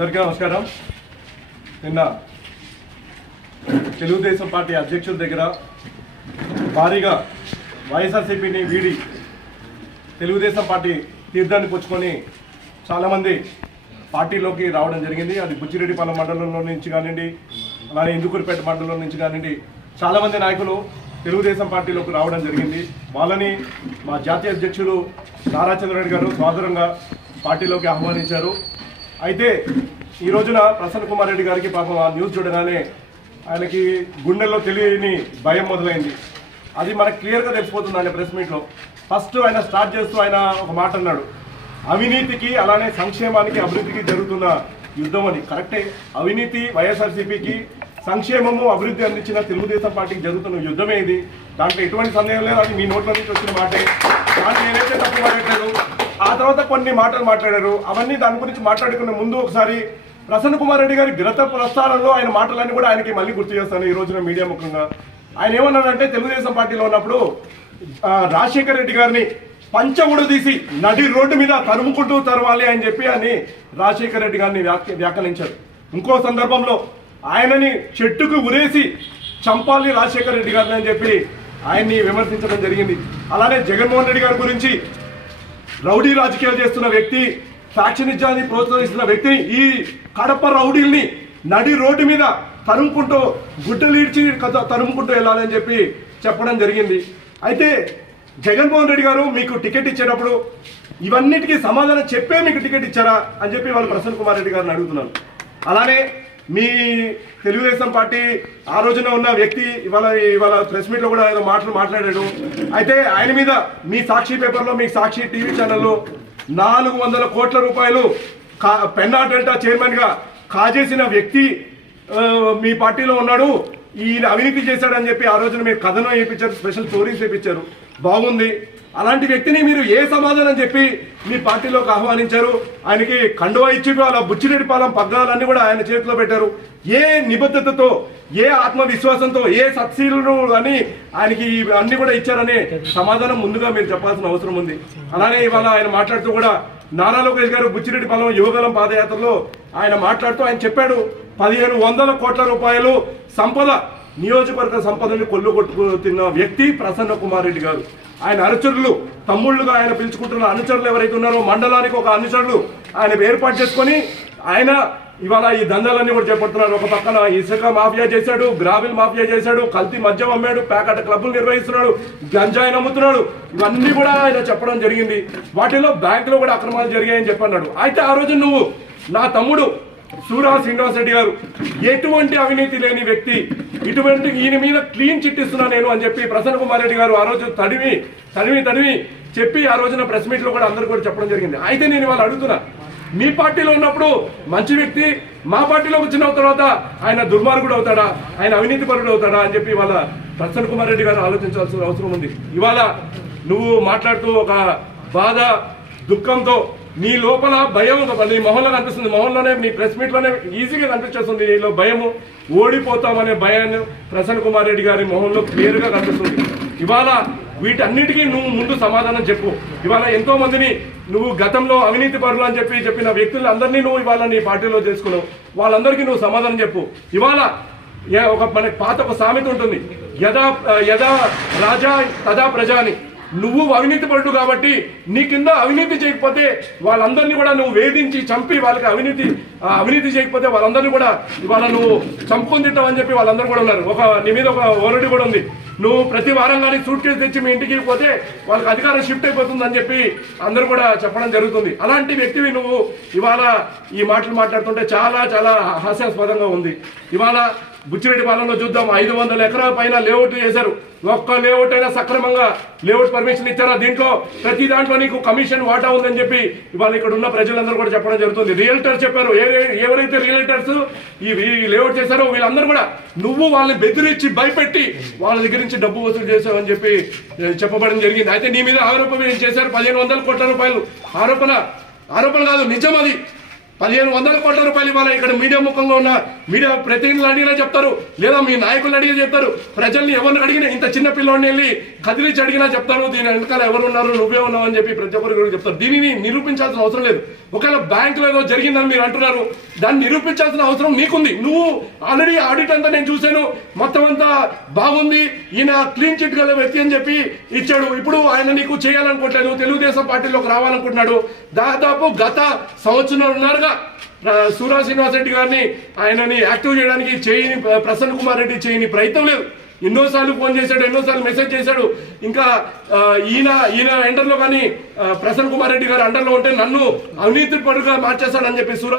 అందరికీ నమస్కారం. నిన్న తెలుగుదేశం పార్టీ అధ్యక్షుల దగ్గర భారీగా వైఎస్ఆర్సీపీని వీడి తెలుగుదేశం పార్టీ తీర్థాన్ని పుచ్చుకొని చాలామంది పార్టీలోకి రావడం జరిగింది. అది బుచ్చిరెడ్డిపాలెం మండలంలో నుంచి కానివ్వండి, అలానే ఇందుకూరుపేట మండలం నుంచి కానివ్వండి, చాలామంది నాయకులు తెలుగుదేశం పార్టీలోకి రావడం జరిగింది. వాళ్ళని మా జాతీయ అధ్యక్షులు నారా చంద్రరెడ్డి గారు సాదరంగా పార్టీలోకి ఆహ్వానించారు. అయితే ఈ రోజున ప్రసన్న కుమార్ రెడ్డి గారికి పాపం ఆ న్యూస్ చూడగానే ఆయనకి గుండెల్లో తెలియని భయం మొదలైంది. అది మనకు క్లియర్గా తెలిసిపోతుంది ఆయన ప్రెస్ మీట్లో. ఫస్ట్ ఆయన స్టార్ట్ చేస్తూ ఆయన ఒక మాట అన్నాడు, అవినీతికి అలానే సంక్షేమానికి అభివృద్ధికి జరుగుతున్న యుద్ధం అని. కరెక్టే, అవినీతి వైఎస్ఆర్సీపీకి, సంక్షేమము అభివృద్ధి అందించిన తెలుగుదేశం పార్టీకి జరుగుతున్న యుద్ధమే ఇది. దాంట్లో ఎటువంటి సందేహం లేదు. అది మీ నోట్ల నుంచి వచ్చిన మాటే. దాన్ని నేనైతే తప్పు మాట్లాడలేదు. ఆ తర్వాత కొన్ని మాటలు మాట్లాడారు. అవన్నీ దాని గురించి మాట్లాడుకునే ముందు ఒకసారి ప్రసన్న కుమార్ రెడ్డి గారి గత ప్రస్థానంలో ఆయన మాటలన్నీ కూడా ఆయనకి మళ్ళీ గుర్తు చేస్తాను ఈ రోజున మీడియా ముఖంగా. ఆయన ఏమన్నాడంటే, తెలుగుదేశం పార్టీలో ఉన్నప్పుడు రాజశేఖర రెడ్డి గారిని పంచగుడు తీసి నడి రోడ్డు మీద తరుముకుంటూ తరవాలి అని చెప్పి అని రాజశేఖర రెడ్డి గారిని వ్యాఖ్యానించారు. ఇంకో సందర్భంలో ఆయనని చెట్టుకు ఉరేసి చంపాలి రాజశేఖర రెడ్డి గారిని అని చెప్పి ఆయన్ని విమర్శించడం జరిగింది. అలానే జగన్మోహన్ రెడ్డి గారి గురించి రౌడీ రాజకీయాలు చేస్తున్న వ్యక్తి, ఫ్యాక్షనిజాన్ని ప్రోత్సహిస్తున్న వ్యక్తిని, ఈ కడప రౌడీల్ని నడి రోడ్డు మీద తరుముకుంటూ గుడ్డలీడ్చి తరుముకుంటూ వెళ్ళాలని చెప్పి చెప్పడం జరిగింది. అయితే జగన్మోహన్ రెడ్డి గారు మీకు టికెట్ ఇచ్చేటప్పుడు ఇవన్నిటికీ సమాధానం చెప్పే మీకు టికెట్ ఇచ్చారా అని చెప్పి వాళ్ళు ప్రసన్న కుమార్ రెడ్డి గారిని అడుగుతున్నారు. అలానే మీ తెలుగుదేశం పార్టీ ఆ రోజున ఉన్న వ్యక్తి ఇవాళ ప్రెస్ మీట్లో కూడా ఏదో మాట్లాడాడు. అయితే ఆయన మీద మీ సాక్షి పేపర్లో, మీ సాక్షి టీవీ ఛానల్లో 400 కోట్ల రూపాయలు పెన్నా డెల్టా చైర్మన్గా కాజేసిన వ్యక్తి మీ పార్టీలో ఉన్నాడు, ఈయన అవినీతి చేశాడని చెప్పి ఆ రోజున మీరు కథనం వేయించారు, స్పెషల్ స్టోరీస్ వేయించారు. బాగుంది. అలాంటి వ్యక్తిని మీరు ఏ సమాధానం చెప్పి మీ పార్టీలోకి ఆహ్వానించారు? ఆయనకి కండువా ఇచ్చి వాళ్ళ బుచ్చిరెడ్డిపాలెం పగ్గాలన్నీ కూడా ఆయన చేతిలో పెట్టారు. ఏ నిబద్ధతతో, ఏ ఆత్మవిశ్వాసంతో, ఏ సత్శీలను అని ఆయనకి అన్ని కూడా ఇచ్చారనే సమాధానం ముందుగా మీరు చెప్పాల్సిన అవసరం ఉంది. అలానే ఇవాళ ఆయన మాట్లాడుతూ కూడా నారా లోకేష్ గారు బుచ్చిరెడ్డిపాలెం యువగలం పాదయాత్రలో ఆయన మాట్లాడుతూ ఆయన చెప్పాడు, 1500 కోట్ల రూపాయలు సంపద, నియోజకవర్గ సంపదని కొట్టుకున్న వ్యక్తి ప్రసన్న కుమార్ రెడ్డి గారు. ఆయన అనుచరులు, తమ్ముళ్ళుగా ఆయన పిలుచుకుంటున్న అనుచరులు ఎవరైతే ఉన్నారో, మండలానికి ఒక అనుచరులు ఆయన ఏర్పాటు చేసుకొని ఆయన ఇవాళ ఈ దందాలన్నీ కూడా చేపడుతున్నారు. ఒక పక్కన ఇసుక మాఫియా చేశాడు, గ్రావిల్ మాఫియా చేశాడు, కల్తీ మద్యం అమ్మాడు, ప్యాకెట్ క్లబ్బులు నిర్వహిస్తున్నాడు, గంజాయిని అమ్ముతున్నాడు. ఇవన్నీ కూడా ఆయన చెప్పడం జరిగింది. వాటిలో బ్యాంకులో కూడా అక్రమాలు జరిగాయని చెప్పన్నాడు. అయితే ఆ రోజు నువ్వు నా తమ్ముడు సూరా శ్రీనివాస్ రెడ్డి గారు ఎటువంటి అవినీతి లేని వ్యక్తి, ఇటువంటి ఈయన మీద క్లీన్ చిట్ ఇస్తున్నా నేను అని చెప్పి ప్రసన్న కుమార్ రెడ్డి గారు ఆ రోజు తడివి చెప్పి ఆ రోజున ప్రెస్ మీట్లో కూడా అందరూ కూడా చెప్పడం జరిగింది. అయితే నేను ఇవాళ అడుగుతున్నా, మీ పార్టీలో ఉన్నప్పుడు మంచి వ్యక్తి, మా పార్టీలోకి వచ్చిన తర్వాత ఆయన దుర్మార్గుడు అవుతాడా, ఆయన అవినీతి పరుడు అవుతాడా అని చెప్పి ఇవాళ ప్రసన్న కుమార్ రెడ్డి గారు ఆలోచించాల్సిన అవసరం ఉంది. ఇవాళ నువ్వు మాట్లాడుతూ ఒక బాధ, దుఃఖంతో, నీ లోపల భయం నీ మొహంలో కనిపిస్తుంది. మొహంలోనే, నీ ప్రెస్ మీట్లోనే ఈజీగా కనిపించేస్తుంది నీలో భయము, ఓడిపోతామనే భయాన్ని ప్రసన్న కుమార్ రెడ్డి గారి మొహంలో క్లియర్గా కనిపిస్తుంది. ఇవాళ వీటన్నిటికీ నువ్వు ముందు సమాధానం చెప్పు. ఇవాళ ఎంతో మందిని నువ్వు గతంలో అవినీతి పరులు అని చెప్పిన వ్యక్తులందరినీ నువ్వు ఇవాళ నీ పార్టీలో చేసుకున్నావు. వాళ్ళందరికీ నువ్వు సమాధానం చెప్పు. ఇవాళ మనకి పాత ఒక సామెత ఉంటుంది, యదా రాజా తదా ప్రజా అని. నువ్వు అవినీతి పరుడు కాబట్టి నీ కింద అవినీతి చేయకపోతే వాళ్ళందరినీ కూడా నువ్వు వేధించి చంపి వాళ్ళకి అవినీతి చేయకపోతే వాళ్ళందరినీ కూడా ఇవాళ నువ్వు చంపుకొని తింటావని చెప్పి వాళ్ళందరూ కూడా ఉన్నారు. నీ మీద ఒక ఓరడి కూడా ఉంది. నువ్వు ప్రతి వారం కానీ సూట్ కేసు తెచ్చి మీ ఇంటికి పోతే వాళ్ళకి అధికారం షిఫ్ట్ అయిపోతుందని చెప్పి అందరూ కూడా చెప్పడం జరుగుతుంది. అలాంటి వ్యక్తివి నువ్వు ఇవాళ ఈ మాటలు మాట్లాడుతుంటే చాలా చాలా హాస్యాస్పదంగా ఉంది. ఇవాళ బుచ్చిరెడ్డిపాలెంలో చూద్దాం, 500 ఎకరాల పైన లేఅవుట్ చేశారు. ఒక్క లేఅవుట్ అయినా సక్రమంగా లేఅవుట్ పర్మిషన్ ఇచ్చారా? దీంట్లో ప్రతి దాంట్లో నీకు కమిషన్ వాటా ఉందని చెప్పి ఇవాళ ఇక్కడ ఉన్న ప్రజలందరూ కూడా చెప్పడం జరుగుతుంది. రియల్టర్స్ చెప్పారు, ఎవరైతే రియల్టర్స్ ఈ లేఅవుట్ చేశారో వీళ్ళందరూ కూడా నువ్వు వాళ్ళని బెదిరించి భయపెట్టి వాళ్ళ దగ్గర నుంచి డబ్బు వసూలు చేశావని చెప్పి చెప్పబడడం జరిగింది. అయితే నీ మీద ఆరోపణ ఏం చేశారు? 1500 కోట్ల రూపాయలు ఆరోపణ కాదు, నిజం అది. 1500 కోట్ల రూపాయలు ఇవ్వాలి. ఇక్కడ మీడియా ముఖంగా ఉన్న మీడియా ప్రతినిధులు అడిగినా చెప్తారు, లేదా మీ నాయకులు అడిగినా చెప్తారు. ప్రజల్ని ఎవరిని అడిగినా, ఇంత చిన్న పిల్లోడిని వెళ్ళి కదిలించి అడిగినా చెప్తాను దీని వెనకాల ఎవరు ఉన్నారు, నువ్వే ఉన్నావు అని చెప్పి ప్రతి ఒక్కరు కూడా చెప్తారు. దీనిని నిరూపించాల్సిన అవసరం లేదు. ఒకవేళ బ్యాంకులో ఏదో జరిగిందని మీరు అంటున్నారు, దాన్ని నిరూపించాల్సిన అవసరం నీకుంది. నువ్వు ఆల్రెడీ ఆడిట్ అంతా నేను చూశాను, మొత్తం అంతా బాగుంది, ఈయన క్లీన్ చిట్ గల వ్యక్తి అని చెప్పి ఇచ్చాడు. ఇప్పుడు ఆయన నీకు చేయాలనుకోవట్లేదు, తెలుగుదేశం పార్టీలోకి రావాలనుకుంటున్నాడు. దాదాపు గత సంవత్సరంన్నరగా సూరా శ్రీనివాస్ రెడ్డి గారిని ఆయనని యాక్టివ్ చేయడానికి చేయని ప్రసన్న కుమార్ రెడ్డి చేయని ప్రయత్నం లేదు. ఎన్నోసార్లు ఫోన్ చేశాడు, ఎన్నోసార్లు మెసేజ్ చేశాడు. ఇంకా ఈయన అండర్లో కానీ ప్రసన్న కుమార్ రెడ్డి గారు అండర్లో ఉంటే నన్ను అవినీతి పరుగా మార్చేస్తాడని చెప్పి సూరా